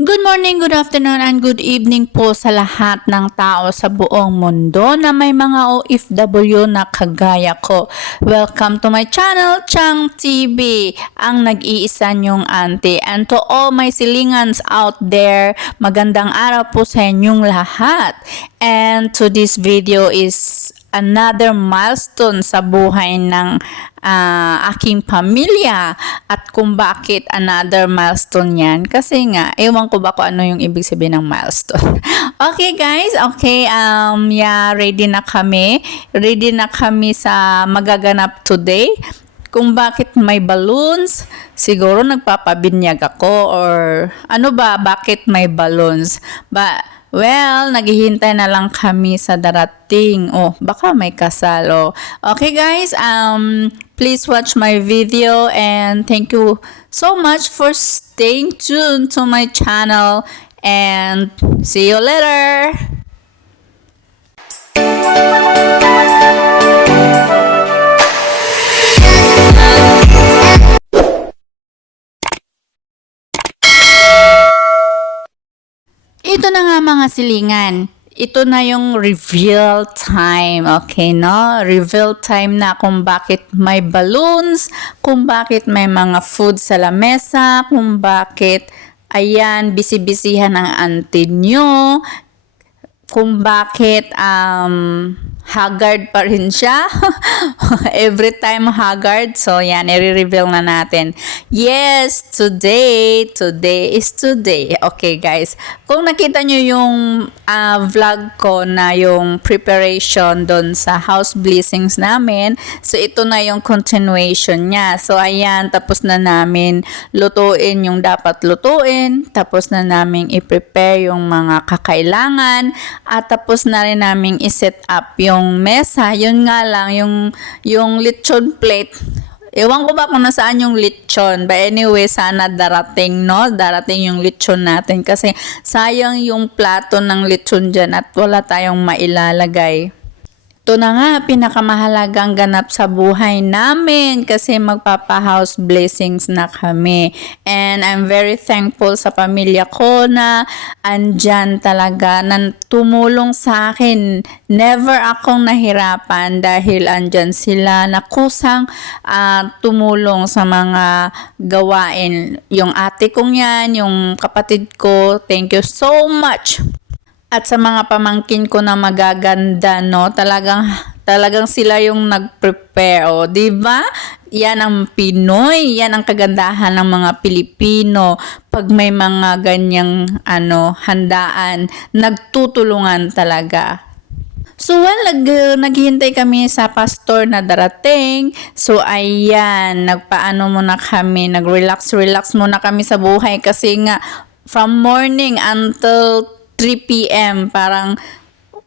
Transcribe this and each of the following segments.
Good morning, good afternoon, and good evening po sa lahat ng tao sa buong mundo na may mga OFW na kagaya ko. Welcome to my channel, Chang TV, ang nag-iisa niyong auntie. And to all my silingans out there, magandang araw po sa inyong lahat. And to this video is another milestone sa buhay ng aking pamilya. At kung bakit another milestone yan, kasi nga, ewan ko ba kung ano yung ibig sabihin ng milestone. Okay guys, okay, ready na kami. Ready na kami sa magaganap today. Kung bakit may balloons, siguro nagpapabinyag ako or ano ba, bakit may balloons. Well, naghihintay na lang kami sa darating. Oh, baka may kasal. Okay guys, please watch my video and thank you so much for staying tuned to my channel and see you later. Ito na nga mga silingan. Ito na yung reveal time, okay, no? Reveal time na kung bakit may balloons, kung bakit may mga food sa lamesa, kung bakit, ayan, bisibisihan ang auntie nyo, kung bakit, haggard pa rin siya. Every time haggard. So, yan, i-reveal na natin. Yes, today is today. Okay, guys. Kung nakita nyo yung vlog ko na yung preparation doon sa house blessings namin, so ito na yung continuation niya. So, ayan, tapos na namin lutuin yung dapat lutuin. Tapos na namin i-prepare yung mga kakailangan. At tapos na rin namin i-set up yung mesa. Yun nga lang, yung lechon plate. Ewan ko ba kung nasaan yung lechon. But anyway, sana darating, no? Darating yung lechon natin. Kasi sayang yung plato ng lechon dyan at wala tayong mailalagay. Ito na nga, pinakamahalagang ganap sa buhay namin kasi magpapa-house blessings na kami. And I'm very thankful sa pamilya ko na andyan talaga, na tumulong sa akin. Never akong nahirapan dahil andyan sila na kusang tumulong sa mga gawain. Yung ate kong yan, yung kapatid ko, thank you so much. At sa mga pamangkin ko na magaganda, no, talagang sila yung nag-prepare, di ba? Yan ang Pinoy, yan ang kagandahan ng mga Pilipino. Pag may mga ganyang handaan, nagtutulungan talaga. So, naghihintay kami sa pastor na darating. So, ayan, nagpaano muna kami, nag-relax muna kami sa buhay kasi nga, from morning until 3 p.m. parang,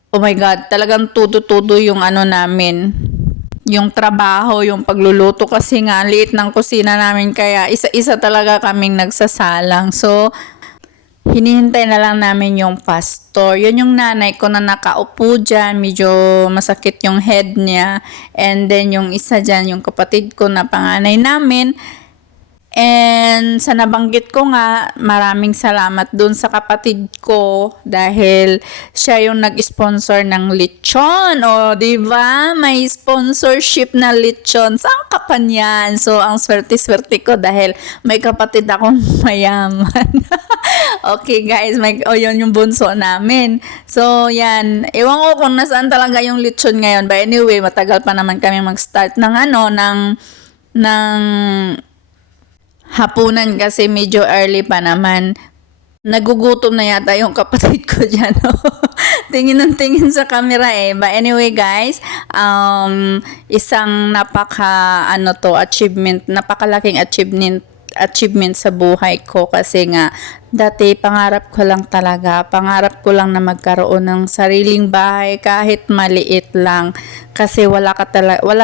oh my God, talagang tudo yung namin. Yung trabaho, yung pagluluto kasi nga, liit ng kusina namin kaya isa-isa talaga kaming nagsasalang. So, hinihintay na lang namin yung pastor. Yun yung nanay ko na nakaupo dyan, medyo masakit yung head niya. And then yung isa dyan, yung kapatid ko na panganay namin. And sa nabanggit ko nga, maraming salamat dun sa kapatid ko dahil siya yung nag-sponsor ng lechon. O, di ba? May sponsorship na lechon. Saan ka pa niyan? So, ang swerte-swerte ko dahil may kapatid akong mayaman. Okay, guys. Yun yung bunso namin. So, yan. Ewan ko kung nasaan talaga yung lechon ngayon. But anyway, matagal pa naman kami mag-start ng ng hapunan kasi medyo early pa naman. Nagugutom na yata yung kapatid ko dyan. Tingin ng tingin sa camera eh. But anyway guys, isang napakalaking achievement sa buhay ko kasi nga dati pangarap ko lang na magkaroon ng sariling bahay kahit maliit lang kasi wala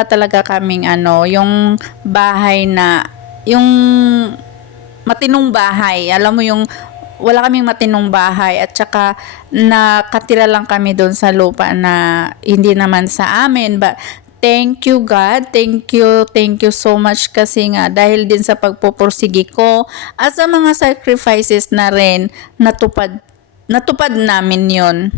talaga kaming yung bahay na yung matinong bahay. Alam mo yung wala kaming matinong bahay at saka nakatira lang kami doon sa lupa na hindi naman sa amin. Thank you God, thank you so much kasi nga dahil din sa pagpupursigi ko at sa mga sacrifices na rin natupad namin yon.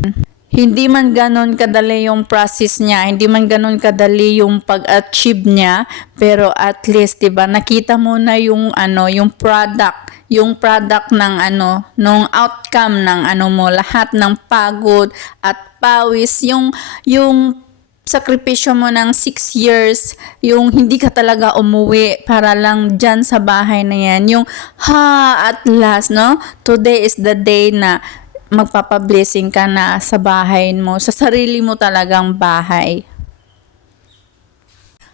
Hindi man ganon kadali yung process niya, hindi man ganon kadali yung pag-achieve niya, pero at least 'di ba nakita mo na yung yung product ng nung outcome ng mo, lahat ng pagod at pawis, yung sakripisyo mo ng 6 years, yung hindi ka talaga umuwi para lang dyan sa bahay na yan, yung at last, no? Today is the day na magpapablessing ka na sa bahay mo, sa sarili mo talagang bahay.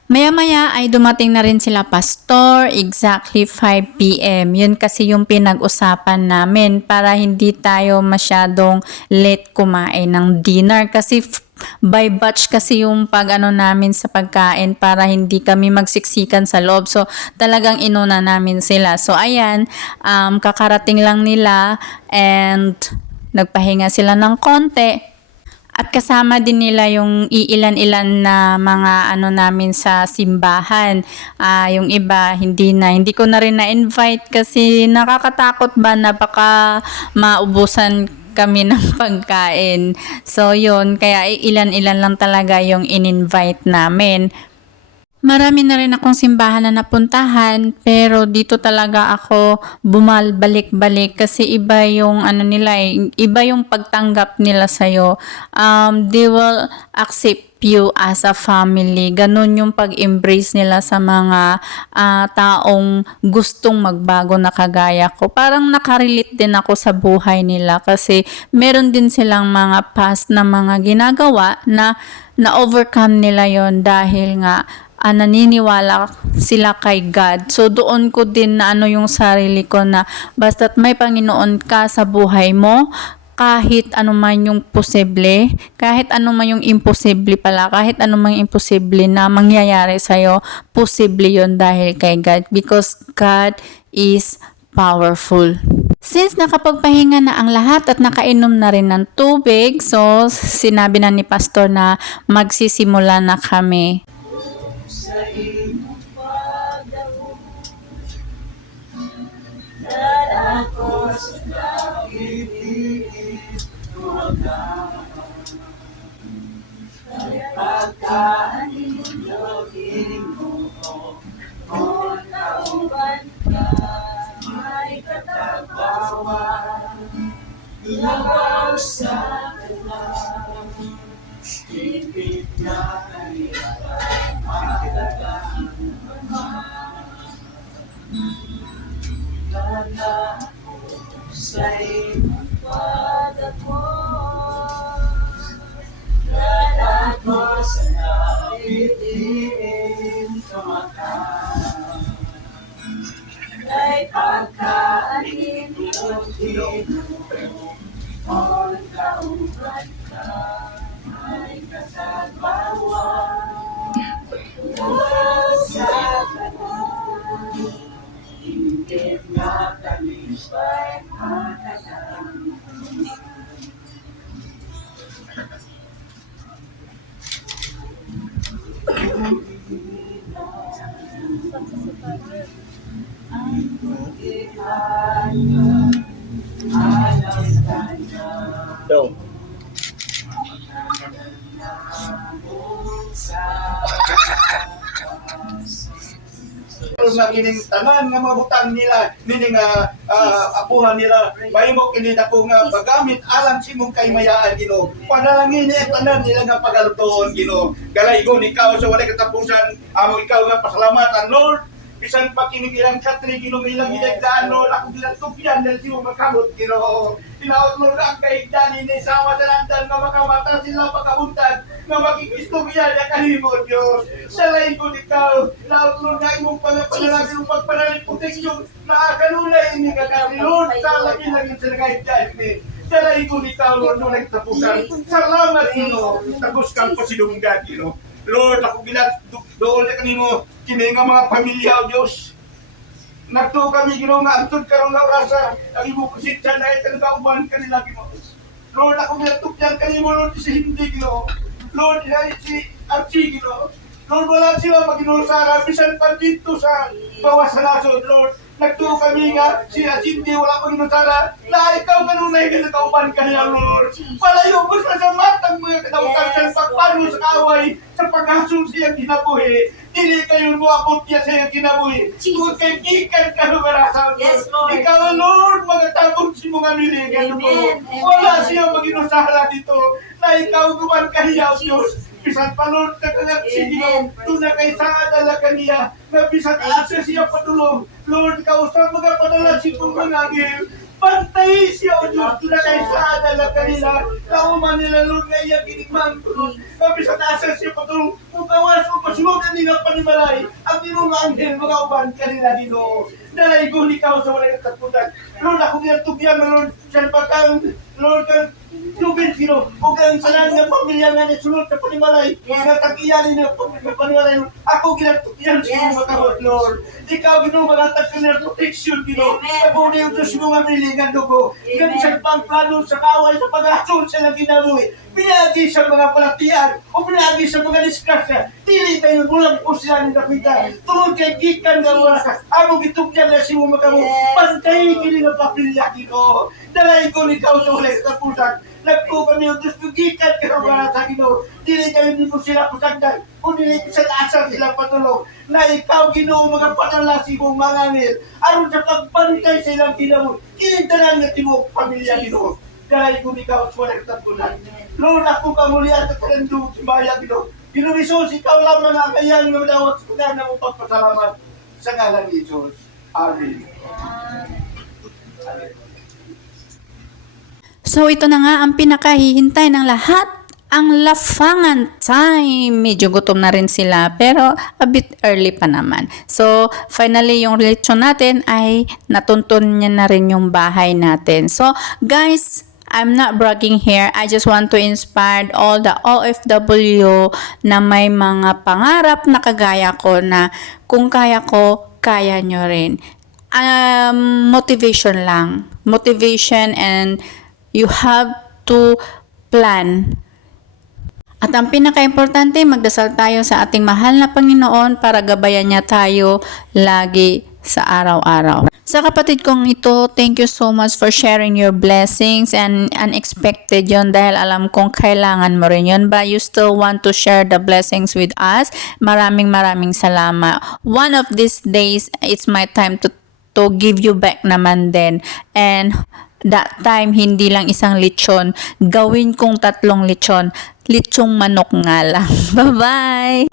Maya-maya ay dumating na rin sila pastor, exactly 5 p.m. Yun kasi yung pinag-usapan namin para hindi tayo masyadong late kumain ng dinner kasi by batch kasi yung namin sa pagkain para hindi kami magsiksikan sa loob. So, talagang inuna namin sila. So, ayan, kakarating lang nila and nagpahinga sila ng konti. At kasama din nila yung iilan-ilan na mga namin sa simbahan. Yung iba hindi ko na rin na-invite kasi nakakatakot ba na baka maubusan kami ng pagkain. So yun, kaya ilan-ilan lang talaga yung in-invite namin. Marami na rin akong simbahan na napuntahan pero dito talaga ako bumalik-balik kasi iba yung nila iba yung pagtanggap nila sa'yo. They will accept you as a family. Ganun yung pag-embrace nila sa mga taong gustong magbago na kagaya ko. Parang nakarelate din ako sa buhay nila kasi meron din silang mga past na mga ginagawa na na-overcome nila yon dahil nga naniniwala sila kay God. So doon ko din na yung sarili ko na basta't may Panginoon ka sa buhay mo, kahit ano man yung posible, kahit ano man yung imposible pala, kahit ano man yung imposible na mangyayari sa'yo, posible yon dahil kay God because God is powerful. Since nakapagpahinga na ang lahat at nakainom na rin ng tubig, so sinabi na ni Pastor na magsisimula na kami. Sa iyong pagdako, ako sa nakikinig kaya pagkaanilogin mo kung nauban ka, may katagbawan, labaw sa kalang, higit na kanila. Sa iyong pagdako, ako sa nakikinig tumakas, ay pagkaanilogin mo kung kauban ka, ay kasagbawan. Sa kanan, hindi na talisay hatalan. Ang pag-ihan alam ka na. Nga kining tanan nga mabutang nila meaning apuhan nila mahimo kini dako nga pagamit alang simong kaymayaan Ginoo panalangin niya tanan nila nga pagalutoon Ginoo galaygon ikaw sa walay katapusan amo ikaw nga pasalamatan Lord bisan pa kini ilang katri Ginoo ilang gidagdaan Lord ako bilang tupyan dahil simo makamot Ginoo tinaot Lord ang kaigdan ni sama tanan nga makamata sila pagkabuntag nga magkikisto biya na kanimo Dios sa lain ko ikaw tinaot Lord nga imong pangapanalangin mong pagpanalig proteksyon na kanunay ini ka Lord sa lagi sa kaigdan ni sa lain ko ikaw Lord nung nagtapusan salamat Ginoo tapos kang pasidunggan Ginoo Lord ako bilat doon na kanimo kini nga mga pamilya o Diyos. Nagto kami Ginoo nga antod karon nga orasa ang imo kusitsa na itang kauban kanila Ginoo. Lord ako bilat tukyan kanimo Lord si hindi Ginoo. Lord si Archie Ginoo. Lord, wala sila mag-inusara, bisan pa dito sa bawas sa nasod, Lord. Nagturo kami nga, siya Cindy, wala pang inusara, na ikaw kanunay ka nakaupan kanya, Lord. Palayo mo sa matang mga katawag sa pagpano sa kaway, sa paghasul siya kinabuhi. Dili kayo mo akot niya sa iyang kinabuhi. Kung kay gikan ka lumarasaw, Yes, Lord. ikaw, Lord, magatabong si mga miligan mo. Amen. Wala siya mag-inusara dito, na ikaw guman kanya, Diyos. Bisan pa, Lord, nakagat sige, Amen. doon na kay saadala kaniya, na bisan asa siya patulong. Lord, kausap mga padala si kong mangagil. Pantay siya, O Diyos, doon na kay saadala kanila. Nauman nila, Lord, nga iya kinigman ko, Lord. Na bisan asa siya patulong. Kung kawas mo, pasulogan nila panimalay. Ang tinunganghel, mga uban kanila dito. Dalay ko ni ka sa walay kataputan. Lord, ako ginatugyan, Lord, sa pagkaong, Lord, kang tubig sino, o kang salan ng pamilya nga nasulot na panimalay, nga tagiyanin ng panimalay, ako ginatugyan sa Yes, mga kamot, Lord. Ikaw, Ginoo, magatag ka ng protection, Ginoo. Amen. Paguni yung Diyos mga milingan dugo. Amen. Nga sa pangplano sa kaway, sa pag-asun sa lang kinabuhi. Pinagi sa mga palatian, o pinagi sa mga diskrasya. Dili kayo mulang po sila ng kapita. Tungod kay gikan nga wala ka. Ako gitugyan na si mo makamo. Yes. Pantay kini nga papilya, Ginoo. Dalay ko ni Ikaw sa walay katapusan. Nagpo kami yung Diyos kong gikan kayo para sa Ginoo. Dili kayo di mo sila pasagdan. Kung dili sa asal sila patulong. Na ikaw, Ginoo, mga padala si mong mangangil. Aron sa pagpantay sa ilang kinamon. Inintanan nga timong pamilya, Ginoo. Dalay ko ni Ikaw sa walay katapusan. Lord, ako kamulian sa kalendong simbaya, Ginoo. Ginoo Isus, ikaw lang mga kayang nga madawat sa kanya na mong pagpasalamat sa ngalan ni Jesus. Amen. So ito na nga ang pinakahihintay ng lahat, ang lafangan time. Medyo gutom na rin sila pero a bit early pa naman. So finally yung lechon natin ay natuntun niya na rin yung bahay natin. So guys, I'm not bragging here. I just want to inspire all the OFW na may mga pangarap na kagaya ko na kung kaya ko, kaya nyo rin. Motivation lang. Motivation, and you have to plan. At ang pinaka-importante, magdasal tayo sa ating mahal na Panginoon para gabayan niya tayo lagi sa araw-araw. Sa kapatid kong ito, thank you so much for sharing your blessings, and unexpected yon dahil alam kong kailangan mo rin yun, but you still want to share the blessings with us. Maraming salamat. One of these days, it's my time to give you back naman din. And that time, hindi lang isang lechon, gawin kong 3 lechon. Lechong manok nga lang. Bye-bye!